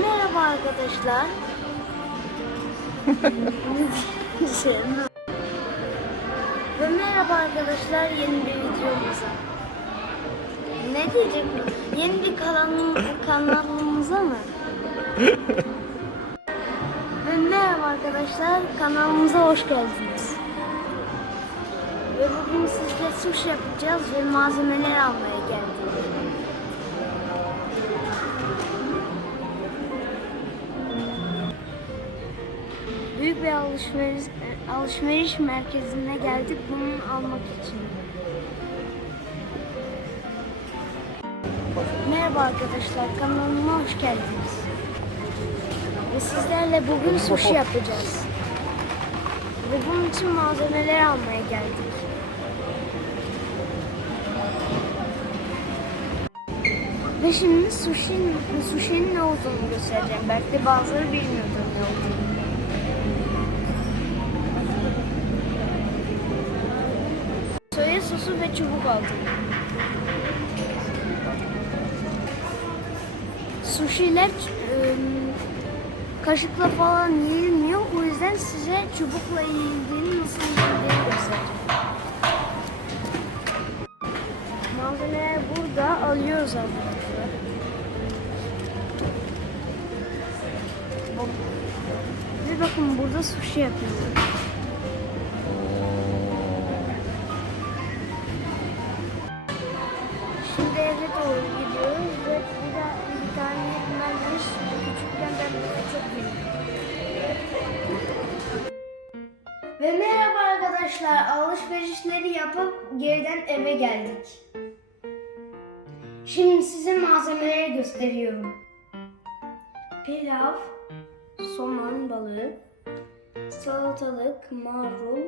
Merhaba arkadaşlar. Ve merhaba arkadaşlar yeni bir videomuza. Ne diyecek? Yeni bir kanalım, kanalımıza mı? Ve merhaba arkadaşlar kanalımıza hoş geldiniz. Ve bugün sizle sushi yapacağız ve malzemeler almaya geldik. Büyük bir alışveriş alışveriş merkezine geldik bunu almak için. Merhaba arkadaşlar kanalıma hoş geldiniz. Ve sizlerle bugün sushi yapacağız. Ve bunun için malzemeler almaya geldik. Ve şimdi sushi, sushi'nin ne olduğunu göstereceğim. Belki bazıları bilmiyordur ne olduğunu. Sosu ve çubuk aldım. Sushi'ler ıı, kaşıkla falan yiyilmiyor. O yüzden size çubukla yiyildiğini nasıl yiyildiğini göstereceğim. Malzemeler burada alıyoruz arkadaşlar. Ve bakın burada sushi yapıyoruz. Arkadaşlar. Alışverişleri yapıp geriden eve geldik. Şimdi size malzemeleri gösteriyorum. Pilav, somon balığı, salatalık, marul?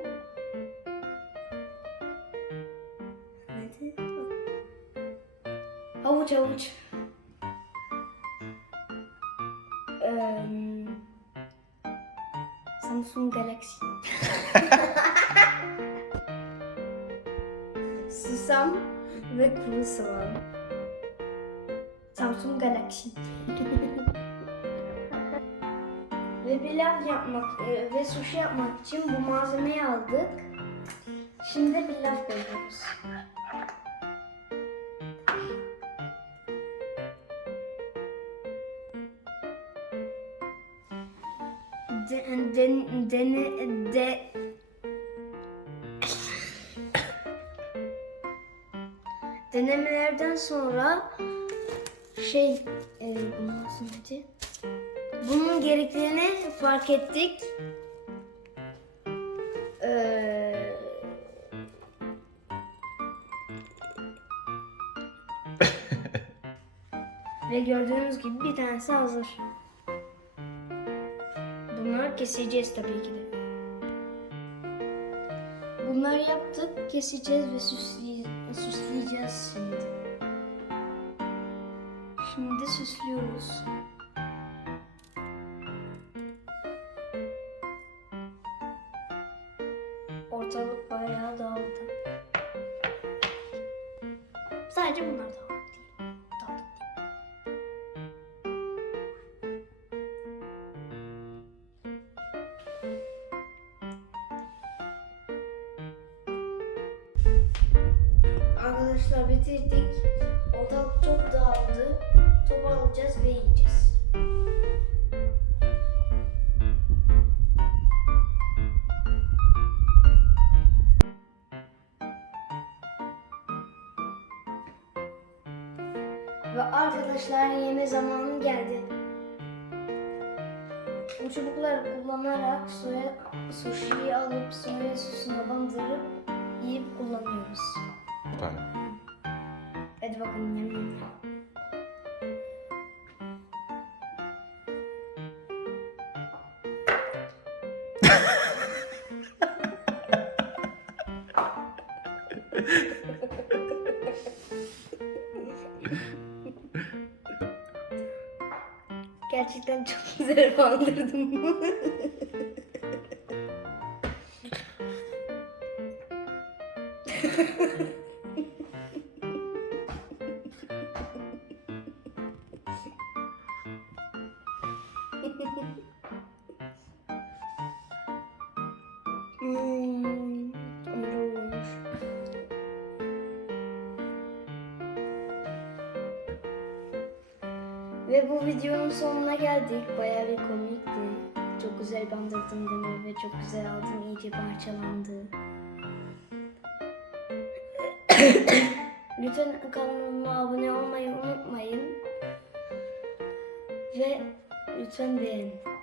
Havuç havuç. Eee, Samsung Galaxy. Susam ve kuru soğan. Samsung Galaxy. ve pilav yapmak e, ve sushi yapmak için bu malzemeyi aldık. Şimdi pilav koyuyoruz. de, de, dene- de, denemelerden sonra şey e, neydi? Bunun gerektiğini fark ettik. Ee, ve gördüğünüz gibi bir tanesi hazır. Bunları keseceğiz tabii ki de. Bunları yaptık, keseceğiz ve süsley- süsleyeceğiz şimdi. Şimdi süslüyoruz. Ortalık bayağı dağıldı. Sadece bunlar dağıldı Arkadaşlar bitirdik. Ortalık çok dağıldı. Top alacağız ve yiyeceğiz. Ve arkadaşlar yeme zamanı geldi. Bu çubukları kullanarak soya sushi'yi alıp soya sosuna bandırıp yiyip kullanıyoruz. Tamam. Hadi bakalım yemeğe. Gerçekten çok güzel bandırdım. Ve bu videonun sonuna geldik. Bayağı bir komikti. Çok güzel bandırdın Demir ve çok güzel aldın. iyice parçalandı. Lütfen kanalıma abone olmayı unutmayın. Ve lütfen beğenin.